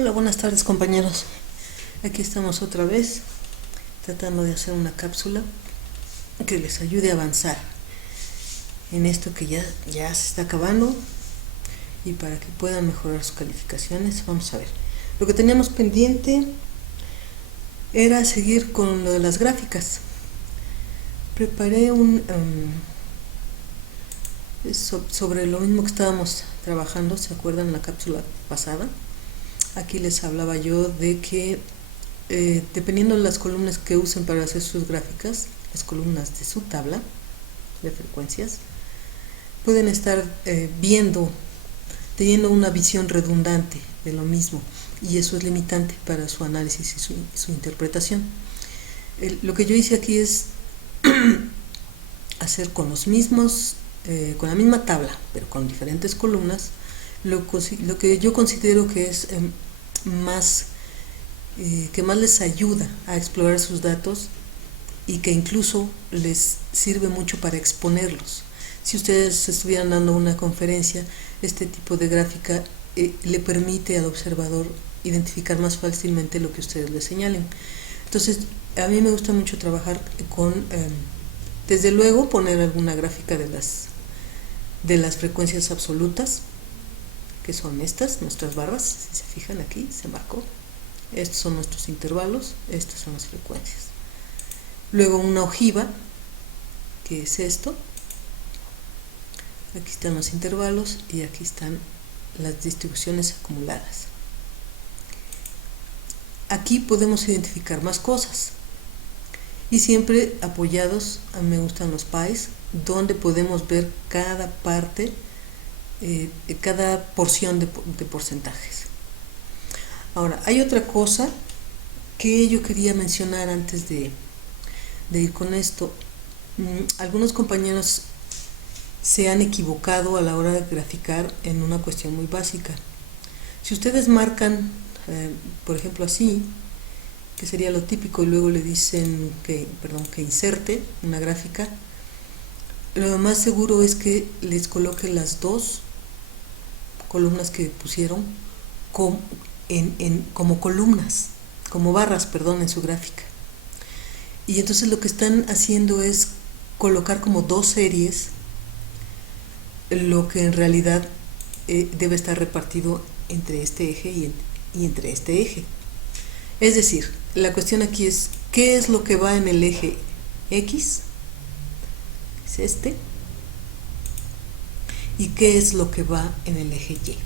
Hola, buenas tardes compañeros. Aquí estamos otra vez tratando de hacer una cápsula que les ayude a avanzar en esto que ya se está acabando y para que puedan mejorar sus calificaciones. Vamos a ver. Lo que teníamos pendiente era seguir con lo de las gráficas. Preparé sobre lo mismo que estábamos trabajando, ¿se acuerdan en la cápsula pasada? Aquí les hablaba yo de que dependiendo de las columnas que usen para hacer sus gráficas, las columnas de su tabla de frecuencias, pueden estar teniendo una visión redundante de lo mismo, y eso es limitante para su análisis y su interpretación. Lo que yo hice aquí es hacer con la misma tabla, pero con diferentes columnas, lo que yo considero que es que más les ayuda a explorar sus datos y que incluso les sirve mucho para exponerlos. Si ustedes estuvieran dando una conferencia, este tipo de gráfica le permite al observador identificar más fácilmente lo que ustedes le señalen. Entonces, a mí me gusta mucho trabajar desde luego, poner alguna gráfica de las frecuencias absolutas, que son estas, nuestras barras. Si se fijan aquí, se marcó. Estos son nuestros intervalos, estas son las frecuencias. Luego una ojiva, que es esto. Aquí están los intervalos y aquí están las distribuciones acumuladas. Aquí podemos identificar más cosas. Y siempre apoyados, a mí me gustan los pies, donde podemos ver cada parte, cada porción de porcentajes. Ahora, hay otra cosa que yo quería mencionar antes de ir con esto. Algunos compañeros se han equivocado a la hora de graficar en una cuestión muy básica. Si ustedes marcan, por ejemplo así, que sería lo típico, y luego le dicen que inserte una gráfica, lo más seguro es que les coloque las dos columnas que pusieron como columnas, como barras, en su gráfica. Y entonces lo que están haciendo es colocar como dos series lo que en realidad debe estar repartido entre este eje y entre este eje. Es decir, la cuestión aquí es ¿qué es lo que va en el eje X? Es este. ¿Y qué es lo que va en el eje Y?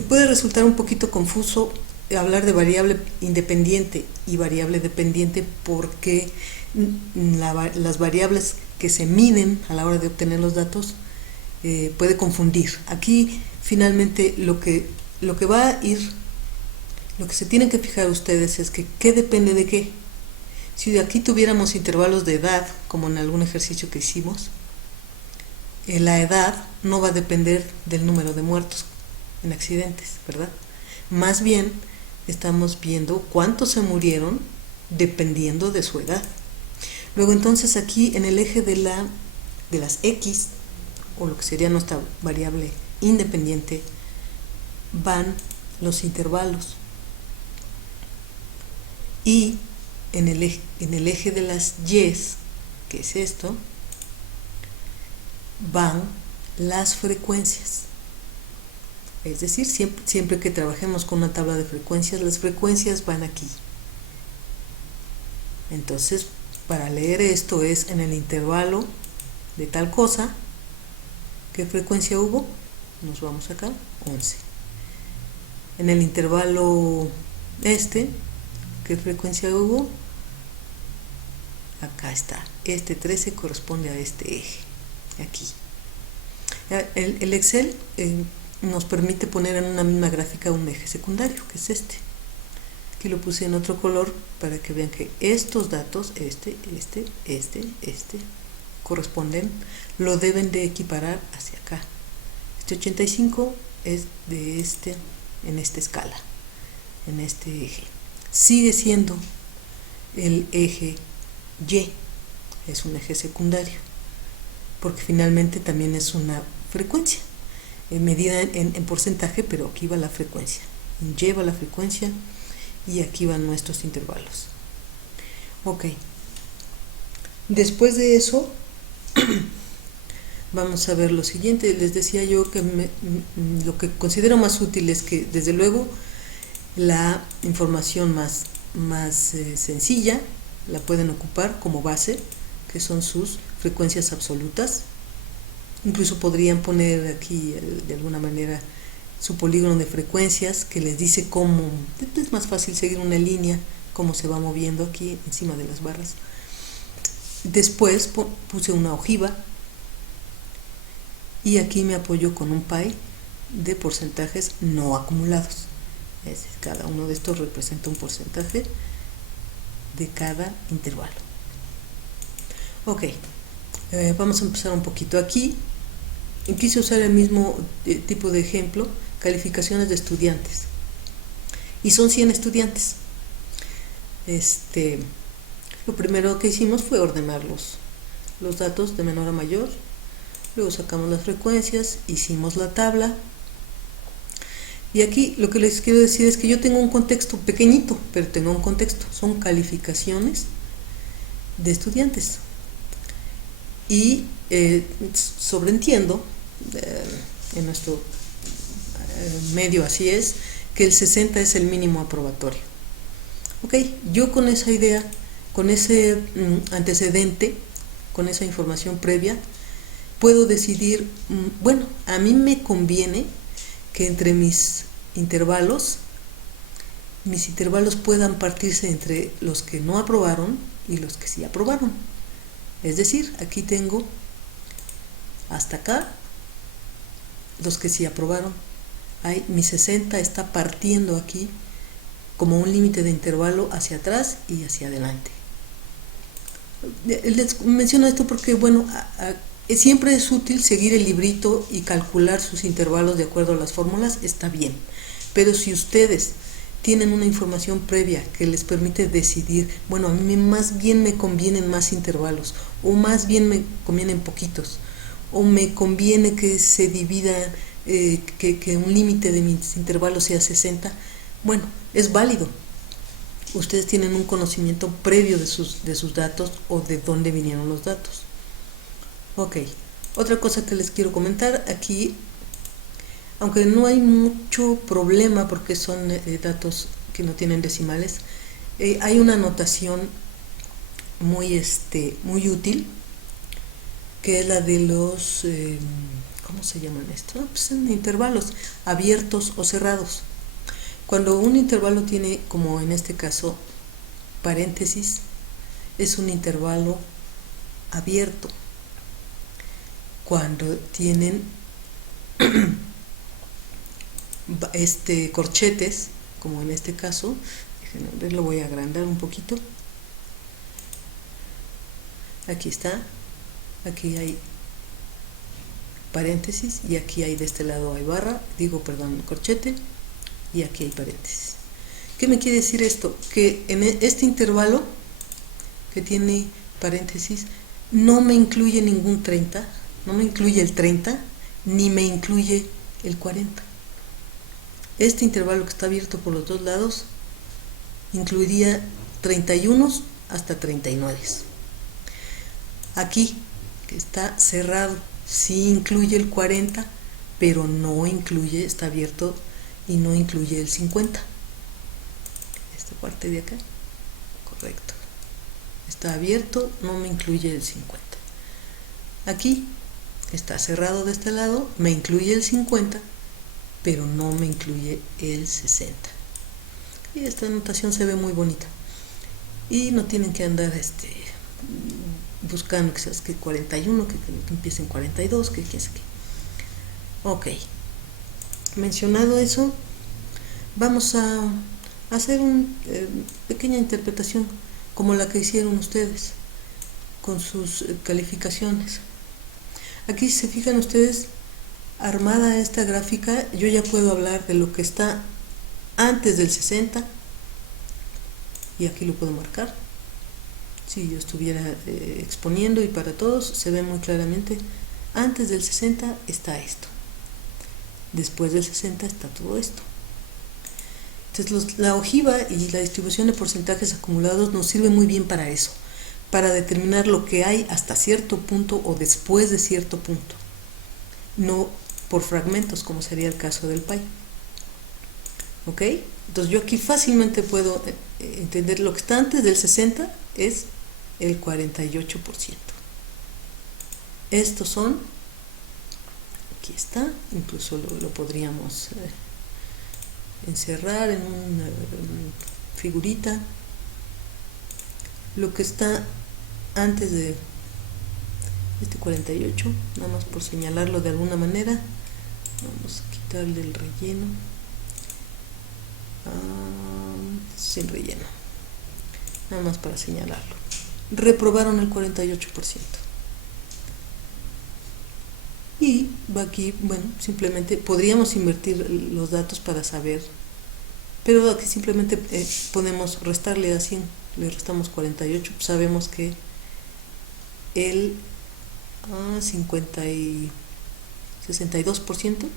Puede resultar un poquito confuso hablar de variable independiente y variable dependiente, porque las variables que se miden a la hora de obtener los datos puede confundir. Aquí finalmente lo que va a ir, lo que se tienen que fijar ustedes es que ¿qué depende de qué? Si aquí tuviéramos intervalos de edad, como en algún ejercicio que hicimos, la edad no va a depender del número de muertos en accidentes, ¿verdad? Más bien estamos viendo cuántos se murieron dependiendo de su edad. Luego entonces aquí en el eje de las X, o lo que sería nuestra variable independiente, van los intervalos, y en el eje de las Y, que es esto, van las frecuencias. Es decir, siempre que trabajemos con una tabla de frecuencias, las frecuencias van aquí. Entonces, para leer esto es en el intervalo de tal cosa, ¿qué frecuencia hubo? Nos vamos acá, 11. En el intervalo ¿qué frecuencia hubo? Acá está, 13 corresponde a este eje, aquí. El Excel nos permite poner en una misma gráfica un eje secundario, que es este. Aquí lo puse en otro color para que vean que estos datos, corresponden, lo deben de equiparar hacia acá. Este 85 es en esta escala, en este eje. Sigue siendo el eje Y, es un eje secundario, porque finalmente también es una frecuencia. medida en porcentaje, pero aquí va la frecuencia. Lleva la frecuencia y aquí van nuestros intervalos. Ok. Después de eso, vamos a ver lo siguiente. Les decía yo que lo que considero más útil es que, desde luego, la información más sencilla la pueden ocupar como base, que son sus frecuencias absolutas. Incluso podrían poner aquí de alguna manera su polígono de frecuencias, que les dice cómo es más fácil seguir una línea, cómo se va moviendo aquí encima de las barras. Después puse una ojiva y aquí me apoyo con un pie de porcentajes no acumulados. Cada uno de estos representa un porcentaje de cada intervalo. Ok, vamos a empezar un poquito aquí. Quise usar el mismo tipo de ejemplo, calificaciones de estudiantes. Y son 100 estudiantes. Lo primero que hicimos fue ordenar los datos de menor a mayor. Luego sacamos las frecuencias, hicimos la tabla. Y aquí lo que les quiero decir es que yo tengo un contexto pequeñito, pero tengo un contexto. Son calificaciones de estudiantes. Y sobreentiendo, en nuestro medio así es, que el 60 es el mínimo aprobatorio. Ok, yo con esa idea, con ese antecedente, con esa información previa, puedo decidir, bueno, a mí me conviene que entre mis intervalos puedan partirse entre los que no aprobaron y los que sí aprobaron. Es decir, aquí tengo hasta acá los que sí aprobaron. Mi 60 está partiendo aquí como un límite de intervalo hacia atrás y hacia adelante. Les menciono esto porque, bueno, siempre es útil seguir el librito y calcular sus intervalos de acuerdo a las fórmulas, está bien. Pero si ustedes tienen una información previa que les permite decidir, bueno, a mí más bien me convienen más intervalos, o más bien me convienen poquitos, o me conviene que se divida, que un límite de mis intervalos sea 60, bueno, es válido. Ustedes tienen un conocimiento previo de sus datos o de dónde vinieron los datos. Ok, otra cosa que les quiero comentar aquí, aunque no hay mucho problema porque son datos que no tienen decimales, hay una notación muy útil, que es la de los, ¿cómo se llaman esto? Pues en intervalos abiertos o cerrados. Cuando un intervalo tiene, como en este caso, paréntesis, es un intervalo abierto. Cuando tienen corchetes, como en este caso, déjenme ver, lo voy a agrandar un poquito. Aquí está, aquí hay paréntesis y aquí hay, de este lado hay barra, corchete, y aquí hay paréntesis. ¿Qué me quiere decir esto? Que en este intervalo que tiene paréntesis no me incluye ningún 30, no me incluye el 30, ni me incluye el 40. Este intervalo que está abierto por los dos lados incluiría 31 hasta 39. Aquí, que está cerrado, sí incluye el 40, pero no incluye, está abierto y no incluye el 50. Esta parte de acá, correcto. Está abierto, no me incluye el 50. Aquí está cerrado de este lado, me incluye el 50, pero no me incluye el 60. Y esta anotación se ve muy bonita. Y no tienen que andar buscando que 41, que empiece en 42, que quién sabe qué. Ok. Mencionado eso, vamos a hacer una pequeña interpretación como la que hicieron ustedes con sus calificaciones. Aquí, si se fijan ustedes, armada esta gráfica, yo ya puedo hablar de lo que está antes del 60, y aquí lo puedo marcar. Si yo estuviera exponiendo, y para todos se ve muy claramente, antes del 60 está esto. Después del 60 está todo esto. Entonces la ojiva y la distribución de porcentajes acumulados nos sirve muy bien para eso, para determinar lo que hay hasta cierto punto o después de cierto punto, no por fragmentos como sería el caso del pie. ¿Ok? Entonces yo aquí fácilmente puedo entender lo que está antes del 60 es el 48%. Estos son, aquí está, incluso lo podríamos encerrar en una figurita. Lo que está antes de este 48, nada más por señalarlo de alguna manera. Vamos a quitarle el relleno. Sin relleno, nada más para señalarlo. Reprobaron el 48%. Y va aquí, bueno, simplemente podríamos invertir los datos para saber, pero aquí simplemente podemos restarle a 100, le restamos 48, pues sabemos que el 62%,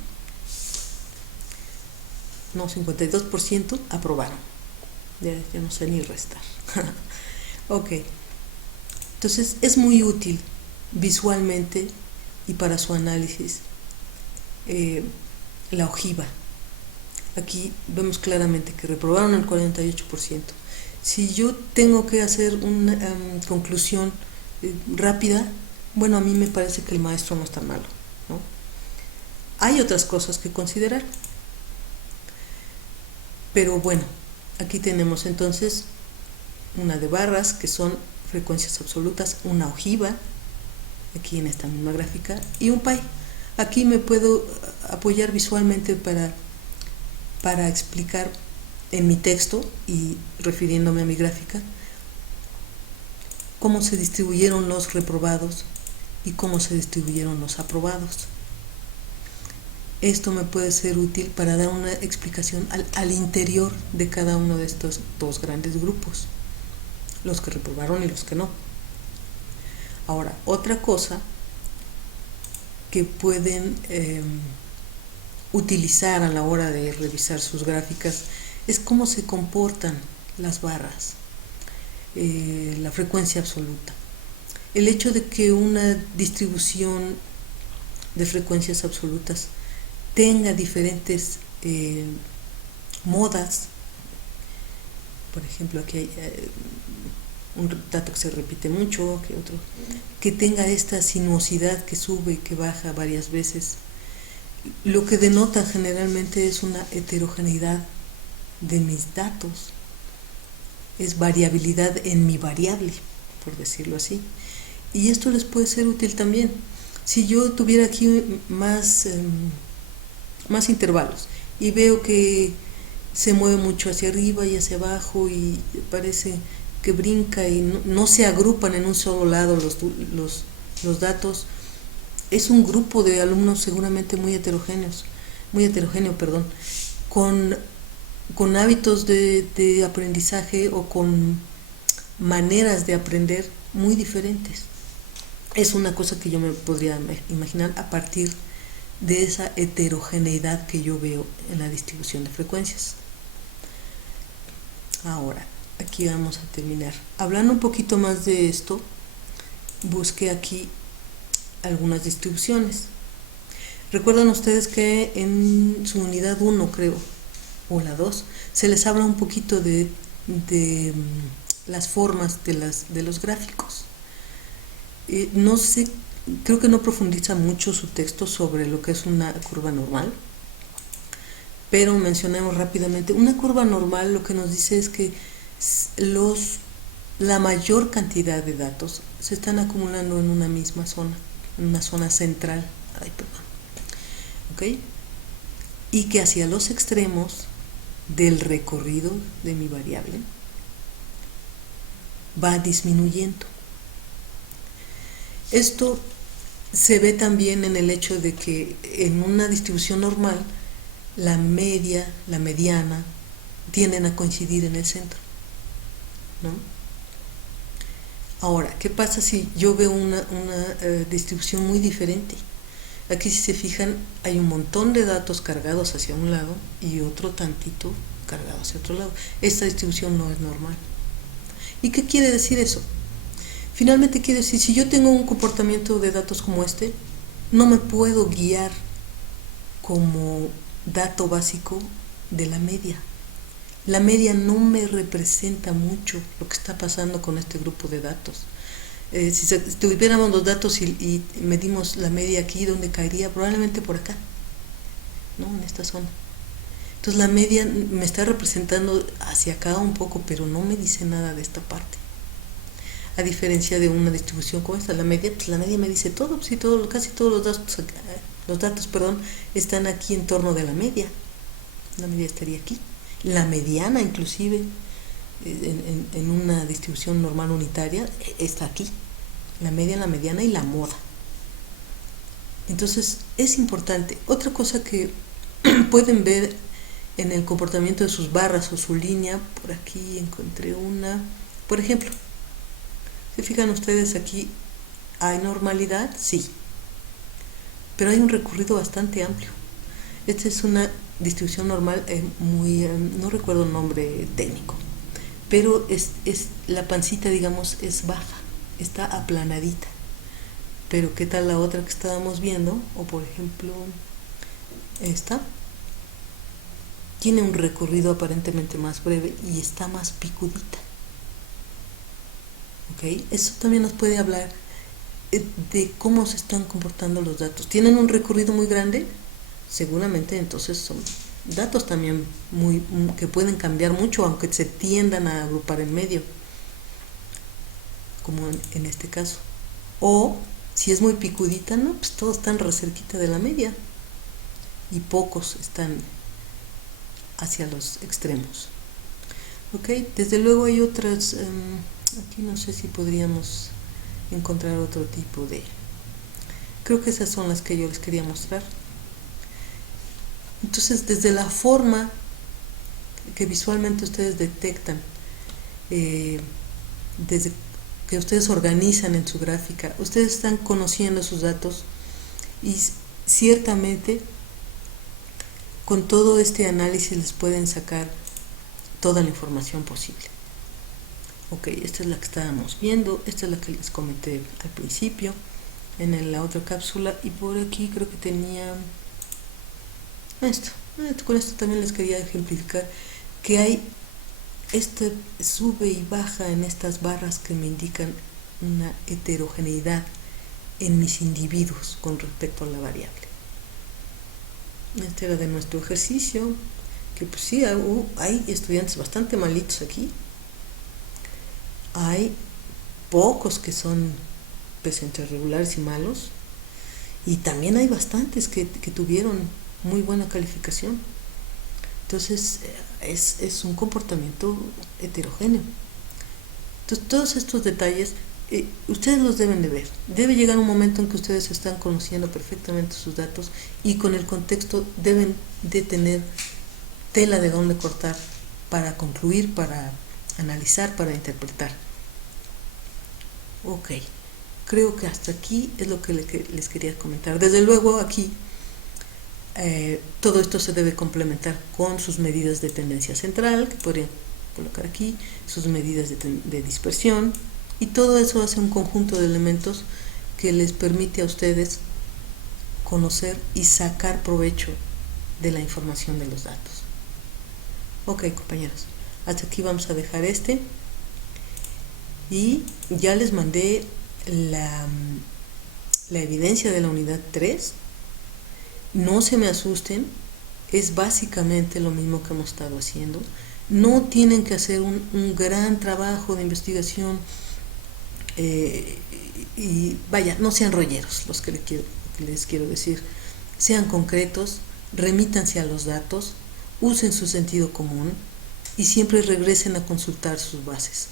no, 52% aprobaron. Ya no sé ni restar. Ok, entonces es muy útil visualmente y para su análisis la ojiva. Aquí vemos claramente que reprobaron el 48%. Si yo tengo que hacer una conclusión rápida, bueno, a mí me parece que el maestro no está malo, ¿no? Hay otras cosas que considerar, pero bueno, aquí tenemos entonces una de barras que son frecuencias absolutas, una ojiva aquí en esta misma gráfica y un pie. Aquí me puedo apoyar visualmente para explicar en mi texto y refiriéndome a mi gráfica cómo se distribuyeron los reprobados y cómo se distribuyeron los aprobados. Esto me puede ser útil para dar una explicación al interior de cada uno de estos dos grandes grupos, los que reprobaron y los que no. Ahora, otra cosa que pueden utilizar a la hora de revisar sus gráficas es cómo se comportan las barras, la frecuencia absoluta. El hecho de que una distribución de frecuencias absolutas tenga diferentes modas, por ejemplo, aquí hay un dato que se repite mucho, que otro, que tenga esta sinuosidad que sube y que baja varias veces, lo que denota generalmente es una heterogeneidad de mis datos, es variabilidad en mi variable, por decirlo así. Y esto les puede ser útil también. Si yo tuviera aquí más intervalos y veo que se mueve mucho hacia arriba y hacia abajo y parece que brinca y no se agrupan en un solo lado los datos, es un grupo de alumnos seguramente muy heterogéneo, con hábitos de aprendizaje o con maneras de aprender muy diferentes. Es una cosa que yo me podría imaginar a partir de esa heterogeneidad que yo veo en la distribución de frecuencias. Ahora, aquí vamos a terminar. Hablando un poquito más de esto, busqué aquí algunas distribuciones. Recuerdan ustedes que en su unidad 1, creo, o la 2, se les habla un poquito de las formas de los gráficos. No sé, creo que no profundiza mucho su texto sobre lo que es una curva normal, pero mencionemos rápidamente. Una curva normal lo que nos dice es que la mayor cantidad de datos se están acumulando en una misma zona, en una zona central. ¿Ok? Y que hacia los extremos del recorrido de mi variable va disminuyendo. Esto se ve también en el hecho de que en una distribución normal la media, la mediana tienden a coincidir en el centro, ¿no? Ahora, ¿qué pasa si yo veo una distribución muy diferente? Aquí, si se fijan, hay un montón de datos cargados hacia un lado y otro tantito cargado hacia otro lado. Esta distribución no es normal. ¿Y qué quiere decir eso? Finalmente quiere decir, si yo tengo un comportamiento de datos como este, no me puedo guiar como dato básico de la media. La media no me representa mucho lo que está pasando con este grupo de datos. Si tuviéramos los datos y medimos la media aquí, ¿dónde caería? Probablemente por acá, ¿no? En esta zona. Entonces la media me está representando hacia acá un poco, pero no me dice nada de esta parte. A diferencia de una distribución como esta, la media, pues la media me dice todo, pues, casi todos los datos están aquí en torno de la media. La media estaría aquí. La mediana, inclusive, en una distribución normal unitaria, está aquí. La media, la mediana y la moda. Entonces, es importante. Otra cosa que pueden ver en el comportamiento de sus barras o su línea, por aquí encontré una, por ejemplo, ¿se fijan ustedes aquí? ¿Hay normalidad? Sí. Pero hay un recorrido bastante amplio. Esta es una distribución normal no recuerdo el nombre técnico, pero la pancita, digamos, es baja, está aplanadita. Pero ¿qué tal la otra que estábamos viendo? O por ejemplo, esta tiene un recorrido aparentemente más breve y está más picudita. ¿Ok? Eso también nos puede hablar de cómo se están comportando los datos. ¿Tienen un recorrido muy grande? Seguramente entonces son datos también que pueden cambiar mucho, aunque se tiendan a agrupar en medio, como en este caso. O si es muy picudita, no, pues todos están re cerquita de la media y pocos están hacia los extremos. Ok, desde luego hay otras, aquí no sé si podríamos encontrar otro tipo de, creo que esas son las que yo les quería mostrar. Entonces, desde la forma que visualmente ustedes detectan, desde que ustedes organizan en su gráfica, ustedes están conociendo sus datos y ciertamente con todo este análisis les pueden sacar toda la información posible. Ok, esta es la que estábamos viendo, esta es la que les comenté al principio en la otra cápsula, y por aquí creo que tenía esto. Con esto también les quería ejemplificar que hay este sube y baja en estas barras que me indican una heterogeneidad en mis individuos con respecto a la variable. Este era de nuestro ejercicio, que pues sí, hay estudiantes bastante malitos aquí, hay pocos que son pues entre regulares y malos, y también hay bastantes que tuvieron muy buena calificación. Entonces es un comportamiento heterogéneo. Entonces todos estos detalles ustedes los deben de ver. Debe llegar un momento en que ustedes están conociendo perfectamente sus datos y con el contexto deben de tener tela de dónde cortar para concluir, para analizar, para interpretar. Ok, creo que hasta aquí es lo que les quería comentar. Desde luego aquí todo esto se debe complementar con sus medidas de tendencia central, que podrían colocar aquí, sus medidas de dispersión, y todo eso hace un conjunto de elementos que les permite a ustedes conocer y sacar provecho de la información de los datos. Ok, compañeros, hasta aquí vamos a dejar y ya les mandé la evidencia de la unidad 3. No se me asusten, es básicamente lo mismo que hemos estado haciendo. No tienen que hacer un gran trabajo de investigación y vaya, no sean rolleros, los que les quiero decir. Sean concretos, remítanse a los datos, usen su sentido común y siempre regresen a consultar sus bases.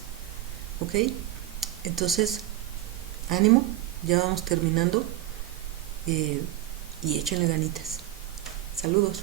¿Ok? Entonces, ánimo, ya vamos terminando. Y échenle ganitas. Saludos.